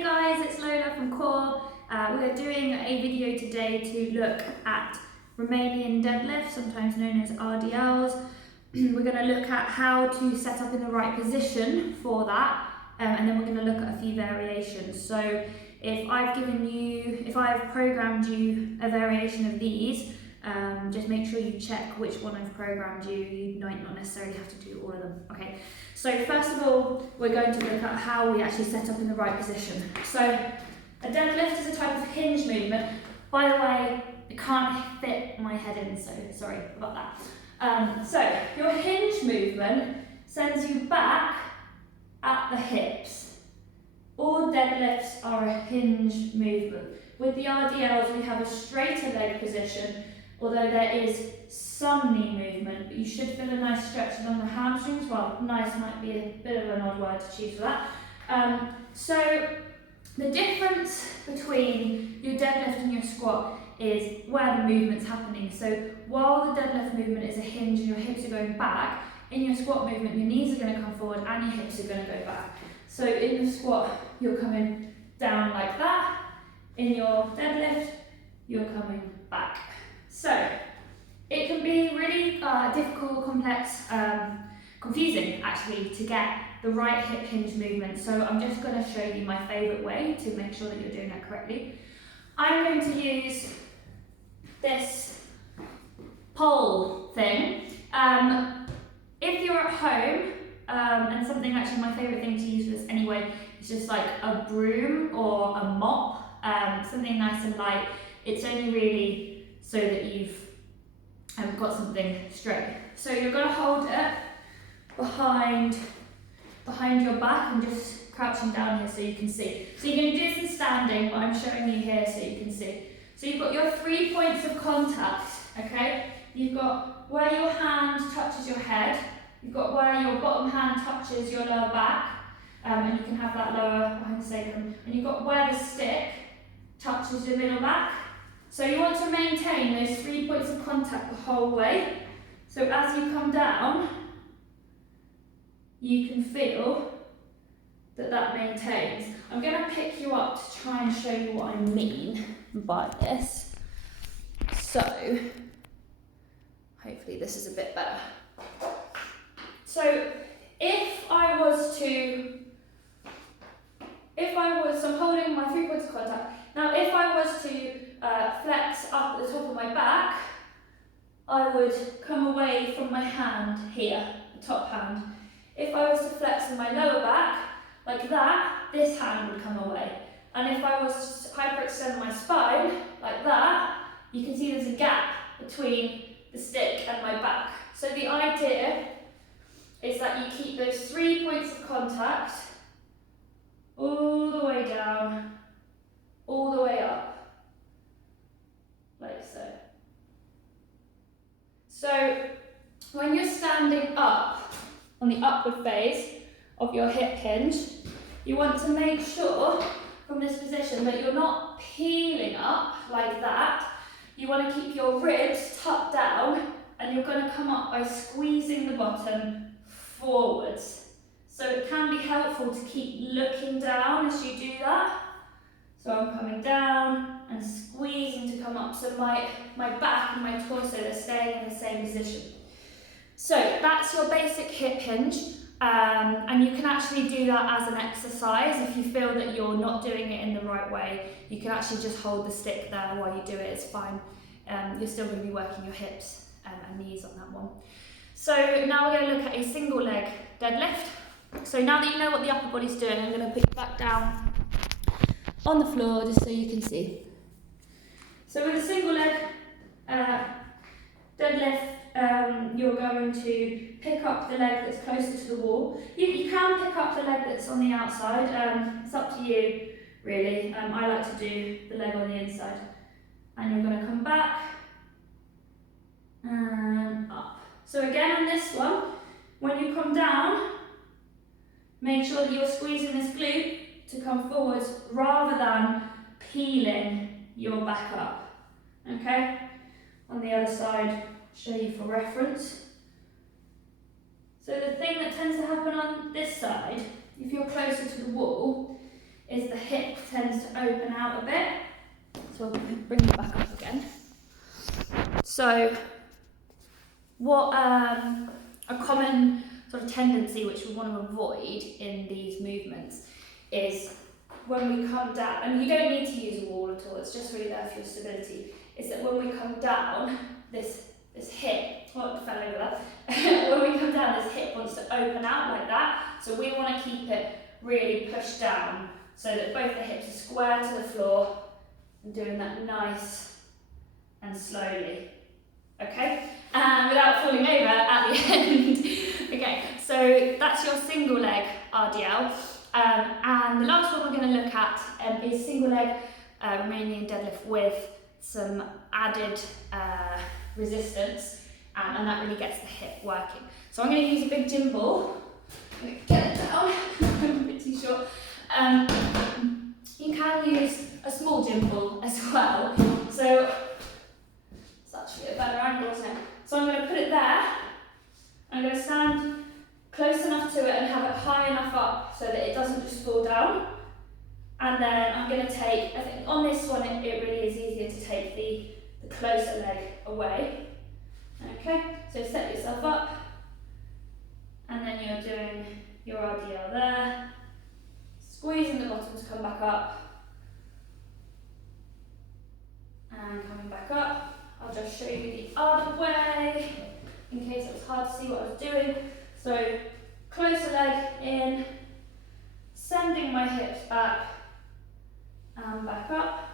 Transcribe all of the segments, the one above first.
Hey guys, it's Lola from Core. We're doing a video today to look at Romanian deadlifts, sometimes known as RDLs. We're going to look at how to set up in the right position for that, and then we're going to look at a few variations. So if I've programmed you a variation of these, just make sure you check which one I've programmed you. You might not necessarily have to do all of them. Okay, so first of all, we're going to look at how we actually set up in the right position. So a deadlift is a type of hinge movement. By the way, I can't fit my head in, so sorry about that. So your hinge movement sends you back at the hips. All deadlifts are a hinge movement. With the RDLs, we have a straighter leg position, although there is some knee movement, but you should feel a nice stretch along the hamstrings. Well, nice might be a bit of an odd word to choose for that. So the difference between your deadlift and your squat is where the movement's happening. So while the deadlift movement is a hinge and your hips are going back, in your squat movement, your knees are going to come forward and your hips are going to go back. So in the squat, you're coming down like that. In your deadlift, you're coming back. So it can be really difficult, complex, confusing actually to get the right hip hinge movement. So I'm just going to show you my favourite way to make sure that you're doing that correctly. I'm going to use this pole thing. If you're at home, and something actually my favourite thing to use for this anyway, is just like a broom or a mop, something nice and light. It's only really so that you've got something straight. So you're going to hold it behind your back and just crouching down here so you can see. So you're going to do this in standing, but I'm showing you here so you can see. So you've got your 3 points of contact, okay? You've got where your hand touches your head, you've got where your bottom hand touches your lower back, and you can have that lower behind the sacrum, and you've got where the stick touches your middle back. So you want to maintain those 3 points of contact the whole way. So as you come down, you can feel that maintains. I'm going to pick you up to try and show you what I mean by this. So hopefully this is a bit better. So I'm holding my 3 points of contact. Now if I was to flex up at the top of my back, I would come away from my hand here, the top hand. If I was to flex in my lower back, like that, this hand would come away. And if I was to hyperextend my spine, like that, you can see there's a gap between the stick and my back. So the idea is that you keep those 3 points of contact all the way down, all the way up, like so. So when you're standing up on the upward phase of your hip hinge, you want to make sure from this position that you're not peeling up like that. You want to keep your ribs tucked down, and you're going to come up by squeezing the bottom forwards. So it can be helpful to keep looking down as you do that. So I'm coming down and squeezing to come up, so my back and my torso are staying in the same position. So that's your basic hip hinge, and you can actually do that as an exercise. If you feel that you're not doing it in the right way, you can actually just hold the stick there while you do it, it's fine. You're still going to be working your hips and knees on that one. So now we're going to look at a single leg deadlift. So now that you know what the upper body's doing, I'm going to put you back down on the floor just so you can see. So with a single leg deadlift, you're going to pick up the leg that's closer to the wall. You can pick up the leg that's on the outside, it's up to you really. I like to do the leg on the inside. And you're going to come back and up. So again on this one, when you come down, make sure that you're squeezing this glute to come forwards rather than peeling your back up. Okay? On the other side, show you for reference. So the thing that tends to happen on this side, if you're closer to the wall, is the hip tends to open out a bit. So I'll bring it back up again. So what a common sort of tendency which we want to avoid in these movements is when we come down, and you don't need to use a wall at all, it's just really there for your stability, is that when we come down, this hip, oh, it fell over that. When we come down, this hip wants to open out like that, so we want to keep it really pushed down so that both the hips are square to the floor and doing that nice and slowly, okay? And without falling over at the end. Okay, so that's your single leg RDL. And the last one we're going to look at is single leg Romanian deadlift with some added resistance, and that really gets the hip working. So I'm going to use a big gym ball. I'm going to get it down. I'm a bit too short. You can use a small gym ball as well. So it's actually a better angle, isn't it? So I'm going to put it there. I'm going to stand close enough to it and have it high enough up so that it doesn't just fall down. And then I'm going to take, I think on this one it really is easier to take the closer leg away. Okay, so set yourself up, and then you're doing your RDL there, squeezing the bottom to come back up, and coming back up. I'll just show you the other way, in case it was hard to see what I was doing. So, closer leg in, sending my hips back, and back up,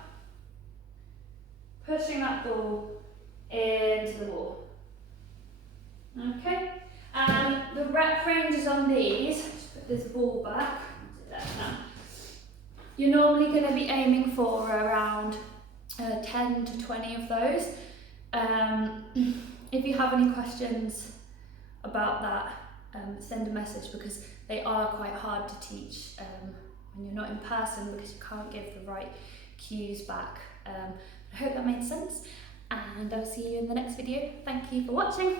pushing that ball into the wall. Okay, and the rep ranges on these, just put this ball back, now. You're normally going to be aiming for around 10 to 20 of those. If you have any questions about that, send a message, because they are quite hard to teach when you're not in person, because you can't give the right cues back. I hope that made sense, and I'll see you in the next video. Thank you for watching.